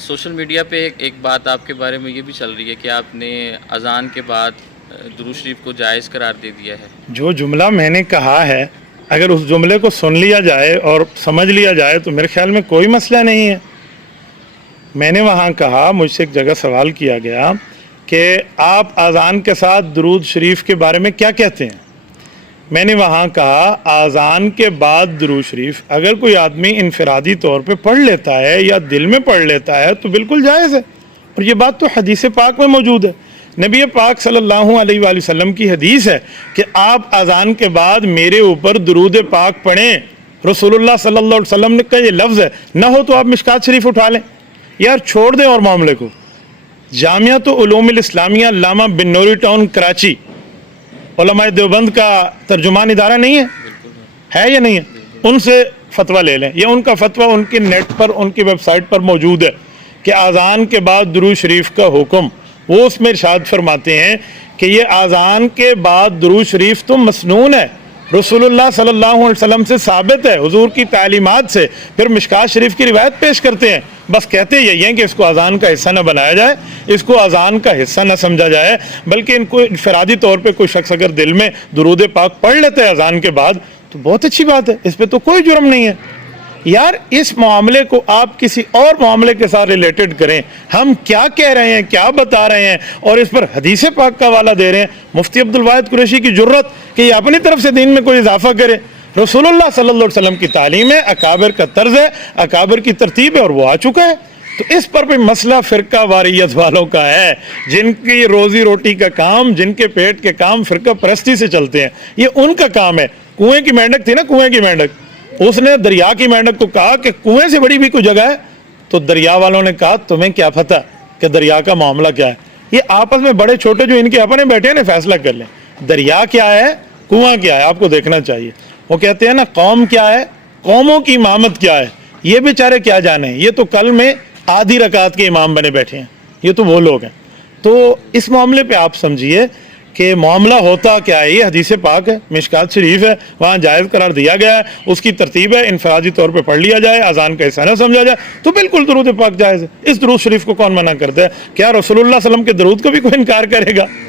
Social media پہ ایک بات آپ کے بارے میں یہ بھی چل رہی ہے کہ آپ نے اذان کے بعد درود شریف کو جائز قرار دے دیا ہے۔ جو جملہ میں نے کہا ہے اگر اس جملے کو سن لیا جائے اور سمجھ لیا جائے تو میرے خیال میں کوئی مسئلہ نہیں ہے۔ میں نے وہاں کہا، مجھ سے ایک جگہ سوال کیا گیا کہ آپ اذان کے ساتھ درود شریف کے بارے میں کیا کہتے ہیں؟ میں نے وہاں کہا اذان کے بعد درود شریف اگر کوئی آدمی انفرادی طور پہ پڑھ لیتا ہے یا دل میں پڑھ لیتا ہے تو بالکل جائز ہے، اور یہ بات تو حدیث پاک میں موجود ہے۔ نبی پاک صلی اللہ علیہ وآلہ وسلم کی حدیث ہے کہ آپ اذان کے بعد میرے اوپر درود پاک پڑھیں۔ رسول اللہ صلی اللہ علیہ وسلم کا یہ لفظ ہے، نہ ہو تو آپ مشکات شریف اٹھا لیں۔ یار چھوڑ دیں اور معاملے کو۔ جامعۃ علوم الاسلامیہ علامہ بن نوری ٹاؤن کراچی علماء دیوبند کا ترجمان ادارہ نہیں ہے یا نہیں ہے؟ ان سے فتویٰ لے لیں، یا ان کا فتویٰ ان کے نیٹ پر، ان کی ویب سائٹ پر موجود ہے کہ اذان کے بعد درود شریف کا حکم، وہ اس میں ارشاد فرماتے ہیں کہ یہ اذان کے بعد درود شریف تو مسنون ہے، رسول اللہ صلی اللہ علیہ وسلم سے ثابت ہے، حضور کی تعلیمات سے۔ پھر مشکات شریف کی روایت پیش کرتے ہیں، بس کہتے یہی ہیں کہ اس کو اذان کا حصہ نہ بنایا جائے، اس کو اذان کا حصہ نہ سمجھا جائے، بلکہ ان کو انفرادی طور پہ کوئی شخص اگر دل میں درود پاک پڑھ لیتا ہے اذان کے بعد تو بہت اچھی بات ہے، اس پہ تو کوئی جرم نہیں ہے۔ یار اس معاملے کو آپ کسی اور معاملے کے ساتھ ریلیٹڈ کریں، ہم کیا کہہ رہے ہیں، کیا بتا رہے ہیں، اور اس پر حدیث پاک کا حوالہ دے رہے ہیں۔ مفتی عبدالواحد قریشی کی جرت کہ یہ اپنی طرف سے دین میں کوئی اضافہ کرے۔ رسول اللہ صلی اللہ علیہ وسلم کی تعلیم ہے، اکابر کا طرز ہے، اکابر کی ترتیب ہے، اور وہ آ چکا ہے۔ تو اس پر بھی مسئلہ فرقہ واریت والوں کا ہے، جن کی روزی روٹی کا کام، جن کے پیٹ کے کام فرقہ پرستی سے چلتے ہیں، یہ ان کا کام ہے۔ کنویں کی مینڈک تھی نا، کنویں کی مینڈک، اس نے دریا کی مینڈک کو کہا کہ کنویں سے بڑی بھی کوئی جگہ ہے، تو دریا والوں نے کہا تمہیں کیا پتہ کہ دریا کا معاملہ کیا ہے؟ یہ آپس میں بڑے چھوٹے جو ان کے اپنے بیٹھے ہیں نا، فیصلہ کر لیں دریا کیا ہے، کنواں کیا ہے، آپ کو دیکھنا چاہیے۔ وہ کہتے ہیں نا قوم کیا ہے، قوموں کی امامت کیا ہے، یہ بیچارے کیا جانے، یہ تو کل میں آدھی رکعت کے امام بنے بیٹھے ہیں، یہ تو وہ لوگ ہیں۔ تو اس معاملے پہ آپ سمجھیے کہ معاملہ ہوتا کیا ہے۔ یہ حدیث پاک ہے، مشکات شریف ہے، وہاں جائز قرار دیا گیا ہے، اس کی ترتیب ہے، انفرادی طور پہ پڑھ لیا جائے، اذان کا حصہ نہ سمجھا جائے تو بالکل درود پاک جائز ہے۔ اس درود شریف کو کون منع کرتا ہے؟ کیا رسول اللہ صلی اللہ علیہ وسلم کے درود کو بھی کوئی انکار کرے گا؟